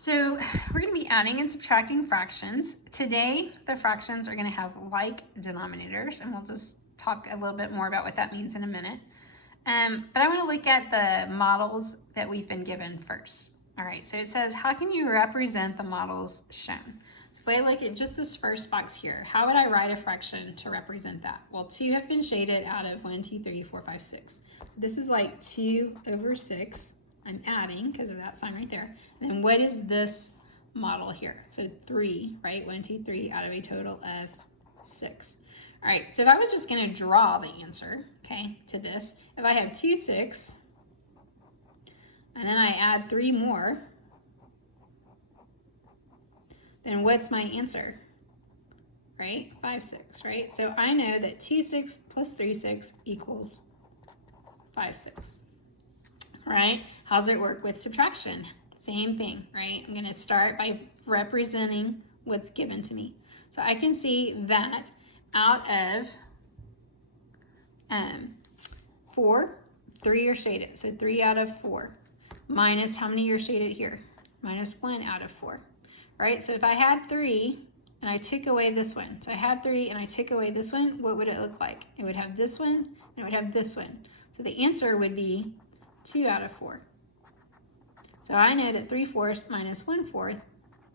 So we're going to be adding and subtracting fractions. Today, the fractions are going to have like denominators, and we'll just talk a little bit more about what that means in a minute. But I want to look at the models that we've been given first. All right, so it says, how can you represent the models shown? So if I look at just this first box here, how would I write a fraction to represent that? Well, 2 have been shaded out of 1, 2, 3, 4, 5, 6. This is like 2 over 6. I'm adding because of that sign right there. And then what is this model here? So 3, right? 1, 2, 3 out of a total of 6. All right, so if I was just going to draw the answer, okay, to this, if I have 2, 6, and then I add 3 more, then what's my answer? Right? 5, 6, right? So I know that 2, 6 plus 3, 6 equals 5, 6. All right, how's it work with subtraction? Same thing, right? I'm going to start by representing what's given to me. So I can see that out of 4, 3 are shaded. So 3 out of 4 minus how many are shaded here? Minus 1 out of 4. All right, so if I had 3 and I took away this one, so I had 3 and I took away this one, what would it look like? It would have this one and it would have this one. So the answer would be 2 out of 4. So I know that 3/4 minus 1/4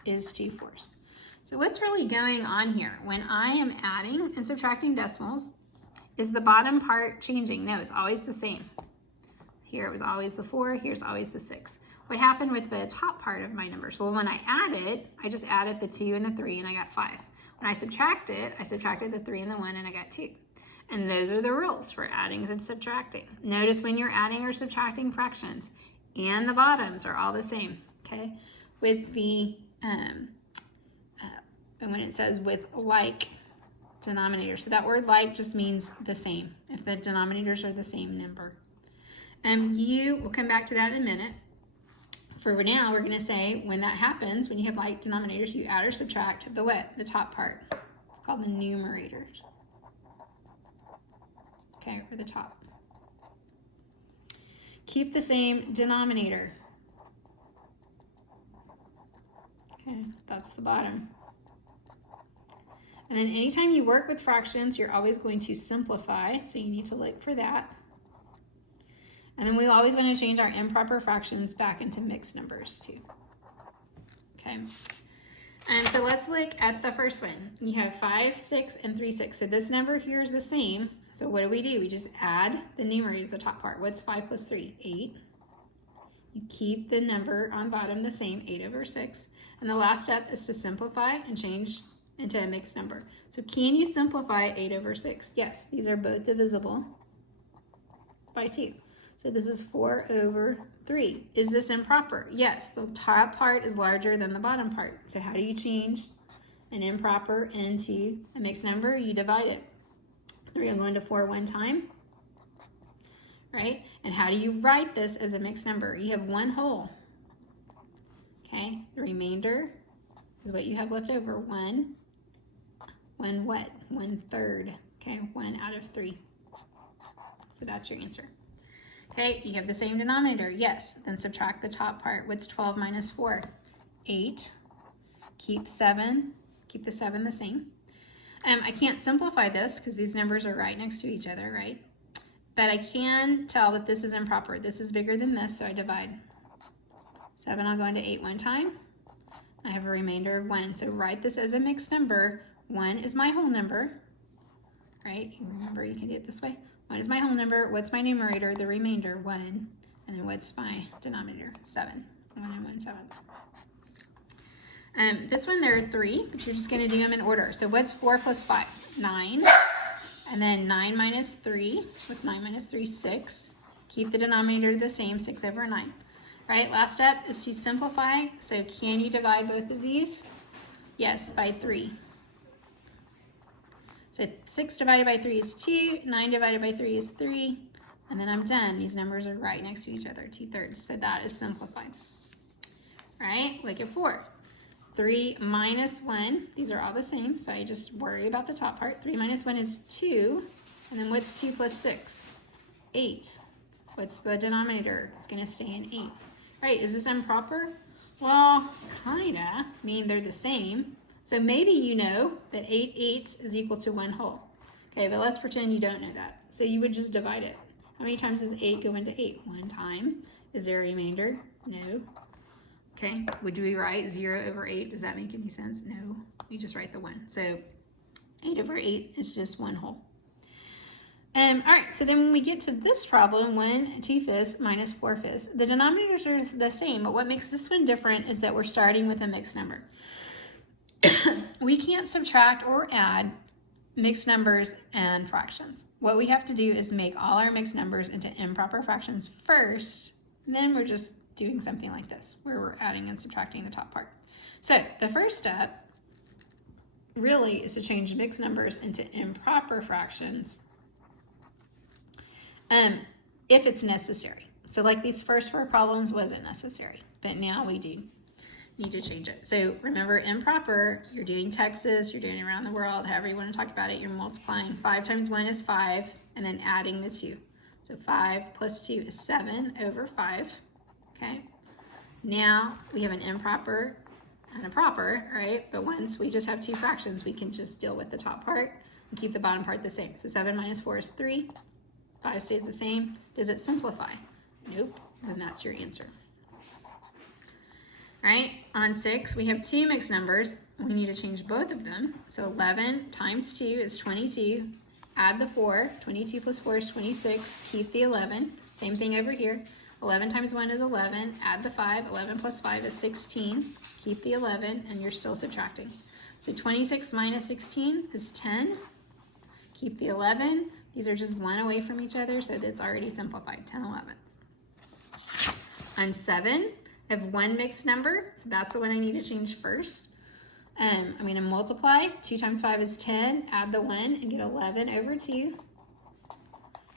is 2/4. So what's really going on here when I am adding and subtracting decimals? Is the bottom part changing? No, it's always the same. Here it was always the 4, here's always the 6. What happened with the top part of my numbers? Well, when I added, I just added the 2 and the 3 and I got 5. When I subtracted the 3 and the 1 and I got 2. And those are the rules for adding and subtracting. Notice when you're adding or subtracting fractions, and the bottoms are all the same, okay? With the, and when it says with like denominators. So that word like just means the same, if the denominators are the same number. We'll come back to that in a minute. For now, we're gonna say when that happens, when you have like denominators, you add or subtract the what? The top part. It's called the numerators. Okay, or the top. Keep the same denominator. Okay, that's the bottom. And then anytime you work with fractions, you're always going to simplify, so you need to look for that. And then we always want to change our improper fractions back into mixed numbers too. Okay. And so let's look at the first one. You have 5, 6, and 3, 6. So this number here is the same. So what do? We just add the numerators, the top part. What's 5 plus 3? 8. You keep the number on bottom the same, 8 over 6. And the last step is to simplify and change into a mixed number. So can you simplify 8 over 6? Yes, these are both divisible by 2. So this is 4 over 3. Is this improper? Yes, the top part is larger than the bottom part. So how do you change an improper into a mixed number? You divide it. 3 will go into 4 one time, right? And how do you write this as a mixed number? You have one whole, okay? The remainder is what you have left over. 1 what? 1/3, okay? 1 out of 3. So that's your answer. Okay, you have the same denominator, yes. Then subtract the top part. What's 12 minus 4? 8. Keep 7, keep the 7 the same. I can't simplify this because these numbers are right next to each other, right? But I can tell that this is improper. This is bigger than this, so I divide. 7, I'll go into 8 one time. I have a remainder of 1. So write this as a mixed number. 1 is my whole number, right? Remember, you can do it this way. 1 is my whole number. What's my numerator? The remainder, 1. And then what's my denominator? 7. 1 and 1, 7. This one, there are 3, but you're just going to do them in order. So what's 4 plus 5? 9. And then 9 minus 3. What's 9 minus 3? 6. Keep the denominator the same, 6 over 9. Right, last step is to simplify. So can you divide both of these? Yes, by 3. So 6 divided by 3 is 2. 9 divided by 3 is 3. And then I'm done. These numbers are right next to each other, 2/3. So that is simplified. All right, look at 4. 3 minus 1, these are all the same, so I just worry about the top part. 3 minus 1 is 2, and then what's 2 plus 6? 8. What's the denominator? It's going to stay in 8. Right, is this improper? Well, kinda. I mean, they're the same. So maybe you know that 8/8 is equal to 1 whole. Okay, but let's pretend you don't know that. So you would just divide it. How many times does 8 go into 8? 1 time. Is there a remainder? No. Okay, would we write 0/8? Does that make any sense? No. We just write the 1. So 8/8 is just 1 whole. All right, so then when we get to this problem, 1 2/5 minus 4/5, the denominators are the same, but what makes this one different is that we're starting with a mixed number. We can't subtract or add mixed numbers and fractions. What we have to do is make all our mixed numbers into improper fractions first, and then we're just doing something like this, where we're adding and subtracting the top part. So the first step really is to change mixed numbers into improper fractions if it's necessary. So like these first 4 problems wasn't necessary, but now we do need to change it. So remember, improper, you're doing Texas, you're doing it around the world, however you want to talk about it, you're multiplying. 5 times 1 is 5, and then adding the 2. So 5 plus 2 is 7/5. Okay, now we have an improper and a proper, right? But once we just have 2 fractions, we can just deal with the top part and keep the bottom part the same. So 7 minus 4 is 3. 5 stays the same. Does it simplify? Nope. Then that's your answer. All right, on 6, we have 2 mixed numbers. We need to change both of them. So 11 times 2 is 22. Add the 4. 22 plus 4 is 26. Keep the 11. Same thing over here. 11 times 1 is 11. Add the 5. 11 plus 5 is 16. Keep the 11, and you're still subtracting. So 26 minus 16 is 10. Keep the 11. These are just 1 away from each other, so that's already simplified, 10 11ths. On 7, I have 1 mixed number, so that's the one I need to change first. I'm going to multiply. 2 times 5 is 10. Add the 1 and get 11/2.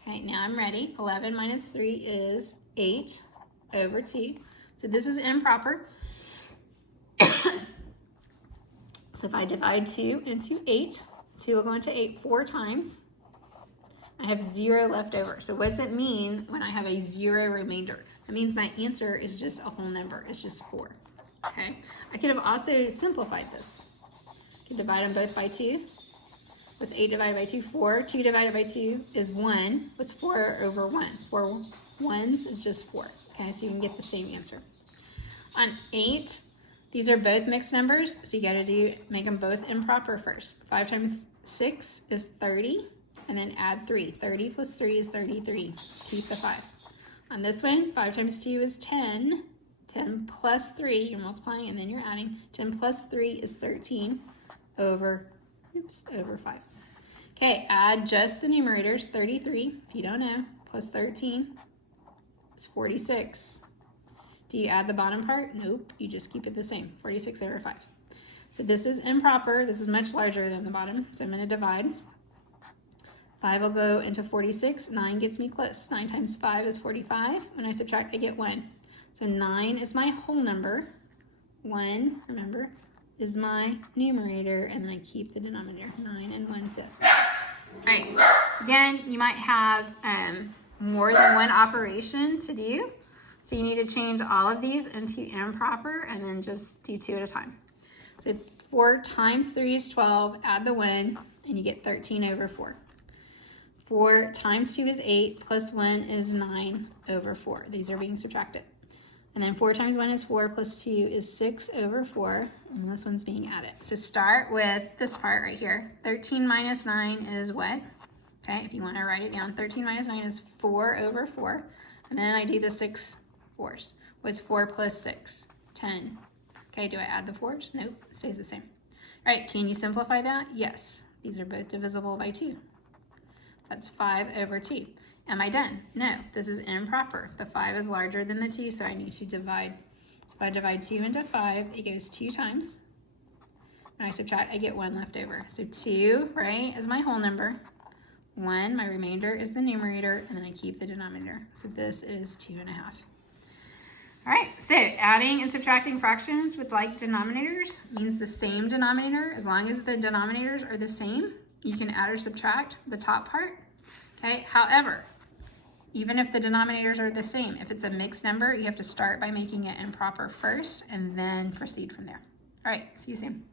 Okay, now I'm ready. 11 minus 3 is 8/2. So this is improper. So if I divide 2 into 8, 2 will go into 8 4 times. I have 0 left over. So what does it mean when I have a 0 remainder? That means my answer is just a whole number. It's just 4. Okay. I could have also simplified this. I could divide them both by 2. What's 8 divided by 2? 4. 2 divided by 2 is 1. What's 4/1? 4 ones is just 4. Okay, so you can get the same answer. On 8, these are both mixed numbers, so you got to make them both improper first. 5 times 6 is 30. And then add 3. 30 plus 3 is 33. Keep the 5. On this one, 5 times 2 is 10. 10 plus 3, you're multiplying, and then you're adding. 10 plus 3 is 13 over 5. Okay, add just the numerators. 33, if you don't know, plus 13 is 46. Do you add the bottom part? Nope, you just keep it the same. 46/5. So this is improper. This is much larger than the bottom, so I'm going to divide. 5 will go into 46. 9 gets me close. 9 times 5 is 45. When I subtract, I get 1. So 9 is my whole number. 1, remember, is my numerator, and then I keep the denominator. 9 and 1/5. All right. Again, you might have more than one operation to do. So you need to change all of these into improper and then just do 2 at a time. So 4 times 3 is 12. Add the 1, and you get 13/4. 4 times 2 is 8, plus 1 is 9/4. These are being subtracted. And then 4 times 1 is 4, plus 2 is 6/4, and this one's being added. So start with this part right here. 13 minus 9 is what? Okay, if you want to write it down, 13 minus 9 is 4/4. And then I do the 6 fours. What's 4 plus 6? 10. Okay, do I add the 4s? Nope, it stays the same. All right, can you simplify that? Yes. These are both divisible by 2. That's 5/2. Am I done? No, this is improper. The 5 is larger than the 2, so I need to divide. So if I divide 2 into 5, it goes 2 times. When I subtract, I get 1 left over. So 2, right, is my whole number. 1, my remainder, is the numerator, and then I keep the denominator. So this is 2.5. All right, so adding and subtracting fractions with like denominators means the same denominator. As long as the denominators are the same, you can add or subtract the top part. Okay, however, Even if the denominators are the same, if it's a mixed number, you have to start by making it improper first and then proceed from there. All right, see you soon.